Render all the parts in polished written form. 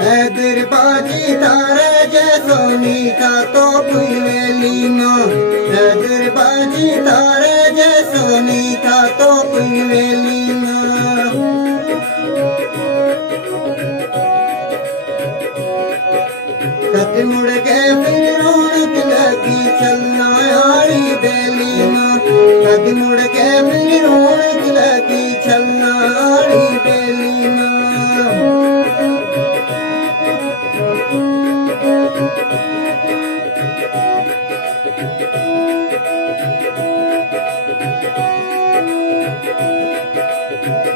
हैदर बाजी तारे जैसोनी का तो पुवेली माँ, हैदर बाजी तारे जैसोनी का तो पुवेली माँ। कद मुड़ के फिर रौनक लगी चलना यारी बेली माँ, कद मुड़ के फिर रौनक लगी चलना यारी बेली माँ।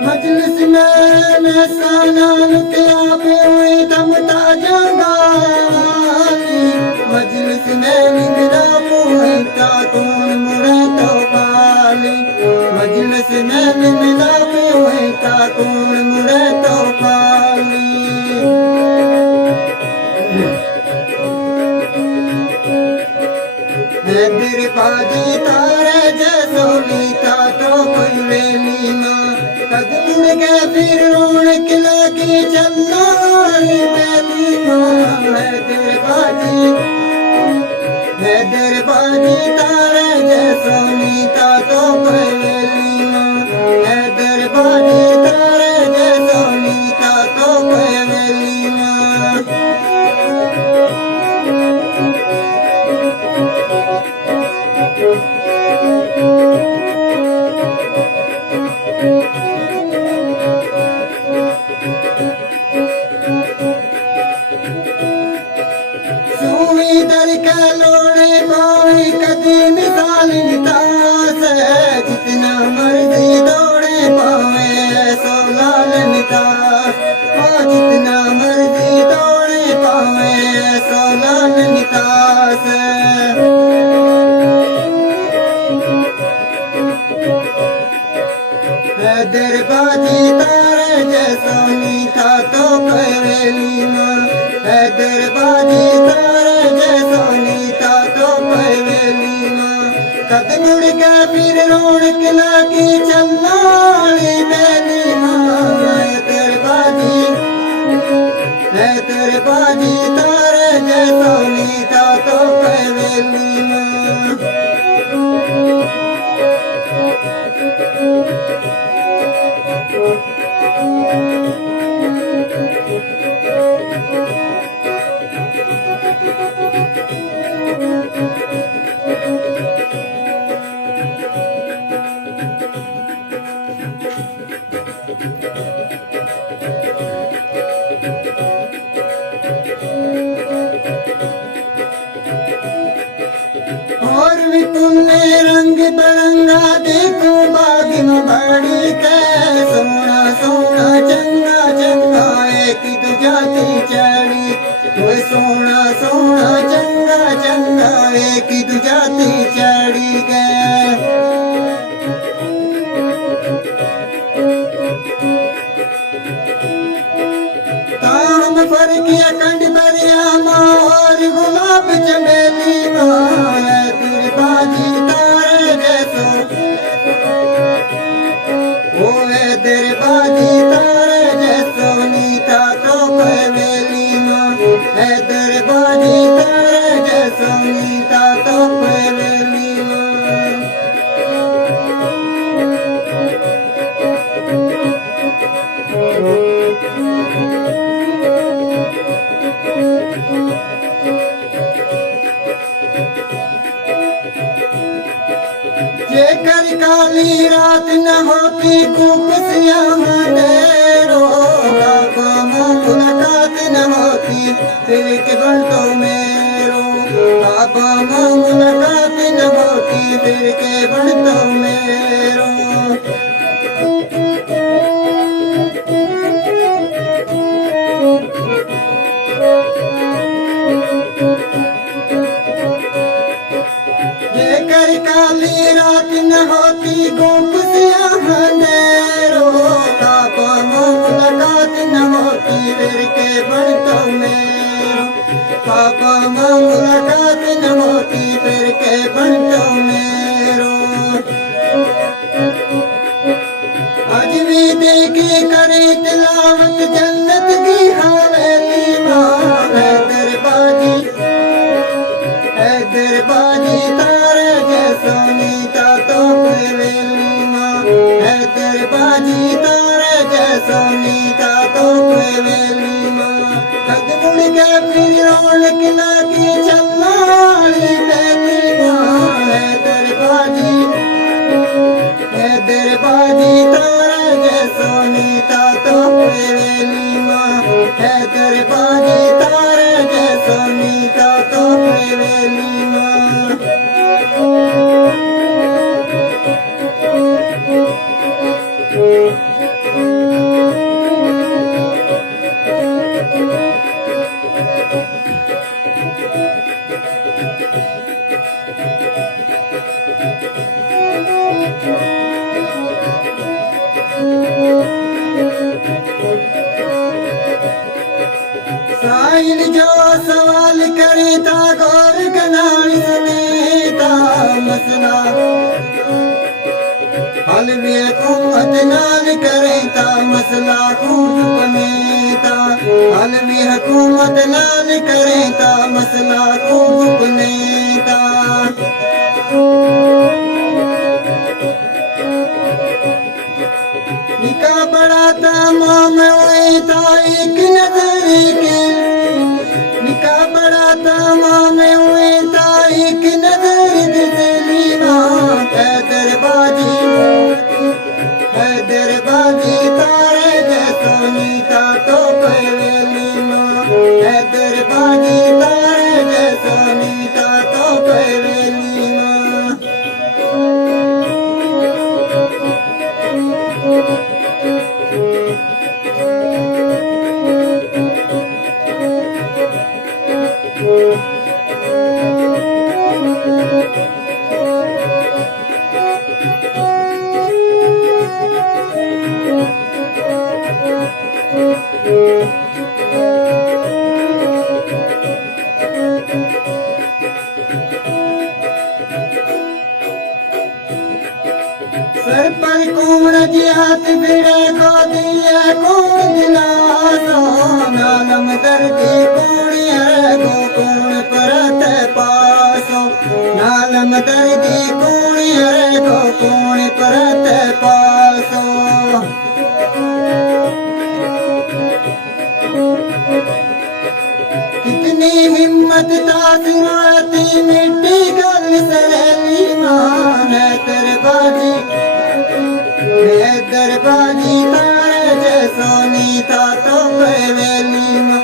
मजलिस में सानान के आपे हुए दम ताजगाली, मजलिस में निगरा मुहे का कौन मुड़े तो पाली, मजलिस में निगरा मुहे का कौन मुड़े तो पाली। हैदर बाजी तारे जैसोनी का तो कोई वेली माँ, कद मुड़ के फिर रौनक लगी चलना बेली माँ। हैदर बाजी तारे जैसोनी का तो कोई वेली माँ, हैदर बाजी तारे जैसोनी का तो कोई वेली माँ। सुई दर के लोड़े पावे कदी मिसाल नितास है, जितना मर्जी दौड़े पावे सो लाल नितास, जितना मर्जी दौड़े पावे सो लाल नितास। हैदर बाजी तारे जैसोनी का तो कोई माँ, हैदर बाजी तारे जैसोनी का तो कोई माँ। कद मुड़ के फिर रौनक लगी चलना बेली माँ। हैदर बाजी तारे जैसोनी का तो कोई माँ। और भी तुमने रंग बरंगा देखो बागिन बड़ी के, सोना सोना चंगा चंगा एक दुजाती चढ़ी, वो सोना सोना चंगा चंगा एक दुजाती चढ़ी गए। काम पर किया कंड बरिया मोर गुलाब चमेली माँ। बाजी तारे जैसो ओ हैदर बाजी तारे जैसोनी का तो कोई वेली माँ, हैदर बाजी तारे जैसोनी का तो कोई वेली माँ। जेकर काली रात न होती कुपसियाँ अंधेरो, बाबा मुलाकात न होती तेरे के बंटो मेरो, बाबा मुलाकात न होती तेरे के बंटो मेरो। जेकर काली रात न होती गुपसियाँ अंधेरो, बाबा मुलाकात न होती तेरे के बंटो मेरो, बाबा मुलाकात न होती तेरे के बंटो मेरो। भी देखी करे तिलावत जन्नत की हवेली माँ। हैदर बाजी तारा जैसो नीता तो कोई वेली माँ। हैदर बाजी तारा जैसो नीता तो कोई वेली माँ। कद मुड़ के फिर रौनक लगी चलना वाली बेली माँ। हैदर बाजी तारा जैसो नीता तो कोई वेली माँ। हैदर बाजी तारा जैसो नीता तो कोई वेली माँ। साहिल जो सवाल करे था गौर गनाई सुनेता मसला। हलवे हुकूमत नाल करे था मसला खूब बनेता। हलवे हुकूमत नाल करे था मसला खूब बनेता। निका बड़ा तमाम हुए था एक नजर के। निका बड़ा तमाम हुए था एक नजर दिली माँ। हैदर बाजी तारे जैसो नीता तो कोई वेली माँ। हैदर बाजी तारे जैसो नीता तो कोई वेली माँ। सर पर कौन जियात भिड़े को दिया कौन दिलासा। नालम दर्दी कौन है गो कौन परत पासो। नालम दर्दी कौन है गो कौन परत पासो। कितनी हिम्मत तासिराती मिट्टी गल सहेली माँ। हैदर बाजी तारा जैसो नीता तो कोई वेली माँ।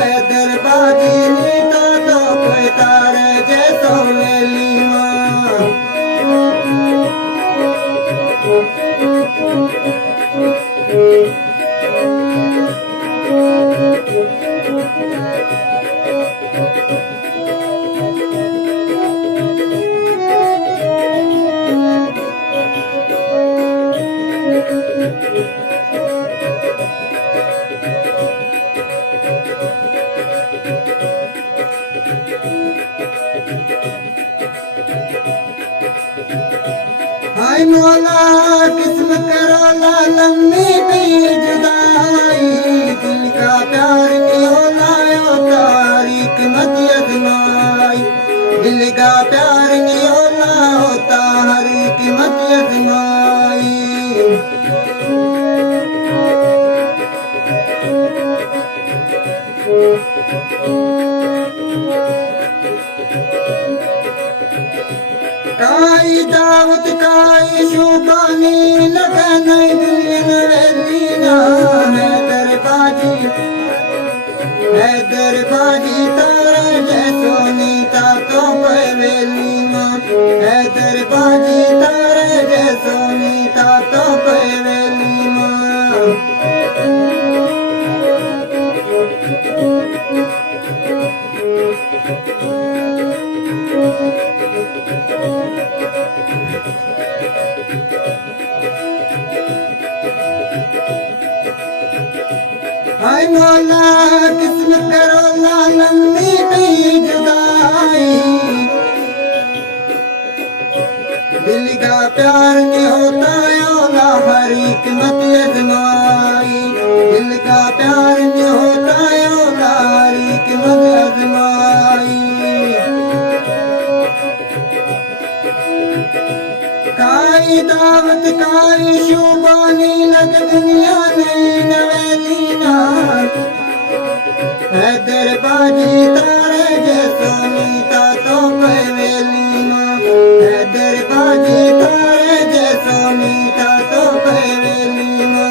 हैदर बाजी नीता तो कोई तारा जैसो वेली माँ। हाय मौला किस्म करो ला लम्बी भी जुदाई। दिल का प्यार नहीं होला तारीख मत अजमाई। दिल का प्यार नहीं होला होता हर कीमत अजमाई। काई दावत काई शुबानी लगन दिल वेली ना। हैदर बाजी तारा जैसो नीता तो कोई वेली माँ। हैदर बाजी तारा जैसो नीता तो कोई वेली माँ। हाय मौला किस्म करो ला लम्बी भी जुदाई। दिल का प्यार नहीं होता या हर यारी कीमत अजमाई, दिल का प्यार में होता यारी कीमत अजमाई। काई दावत काई शुबानी लग दुनिया ने नवेलीना, हैदर बाजी तारे जैसा नीता तो पवेलीना, हैदर बाजी तारे जैसा नीता तो पवेलीना।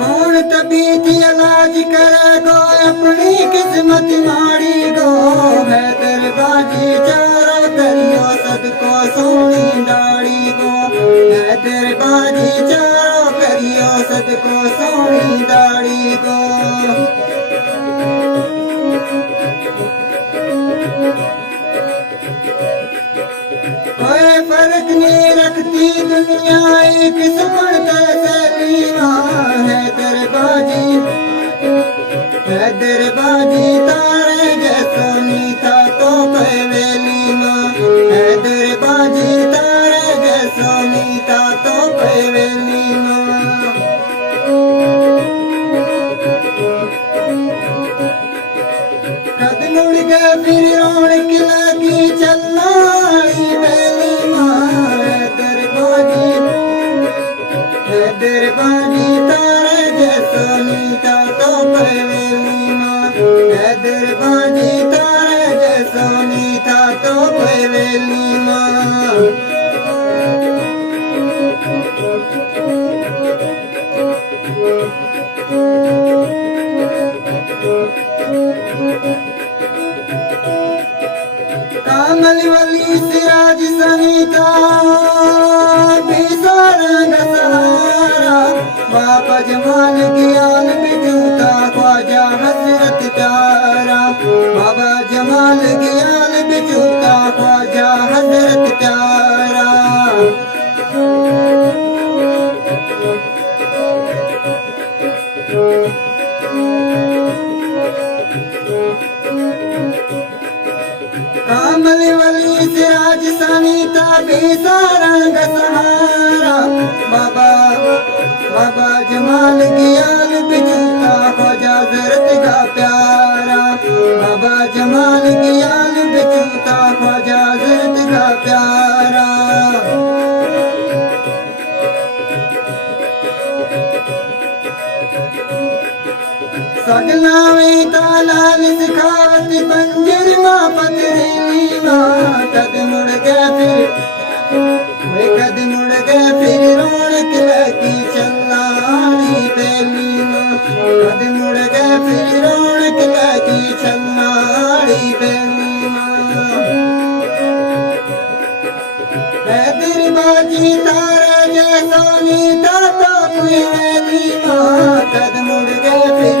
कौन तबीयत इलाज करेगो अपनी किस्मत माड़ी गो, हैदर बाजी चारो करियो सदको सोनी दाड़ी गो, हैदर बाजी चारो करियो सदको सोनी दाड़ी गो। कोई फर्क नहीं रखती दुनिया एक सुपड़ते सलीमा, हैदर बाजी तारे जैसा नीता तो पवेलीना, हैदर बाजी तारे जैसा नीता तो पवेलीना। कद मुड़ गए फिर रौनक लगी चलना बेलीमा, हैदर बाजी तारे जैसा नीता तो पवेलीना, हैदर बाजी तारे जैसा नीता तो पवेलीना। कामल वली सिराज सनीता बेसारंग सहारा, बाबा जमाल ज्ञान बिजूता ख्वाजा हजरत प्यारा, बाबा जमाल ज्ञान बिजूता ख्वाजा हजरत प्यारा। कामल वली सिराज सनीता बेसारंग सहारा, बाबा जमाल ज्ञान बिजूता ख्वाजा हजरत का प्यारा, बाबा जमाल ज्ञान बिजूता ख्वाजा हजरत का प्यारा। सगलावे तालाल सिखावत पंजर माँ पथरीली माँ, कद मुड़ गए फिर रौनक लगी चलनाड़ी बेली माँ, कद मुड़ गए फिर रौनक लगी चलनाड़ी बेली माँ। हैदर बाजी तारे जैसा नीता तो कोई वेली माँ, कद मुड़ गए फिर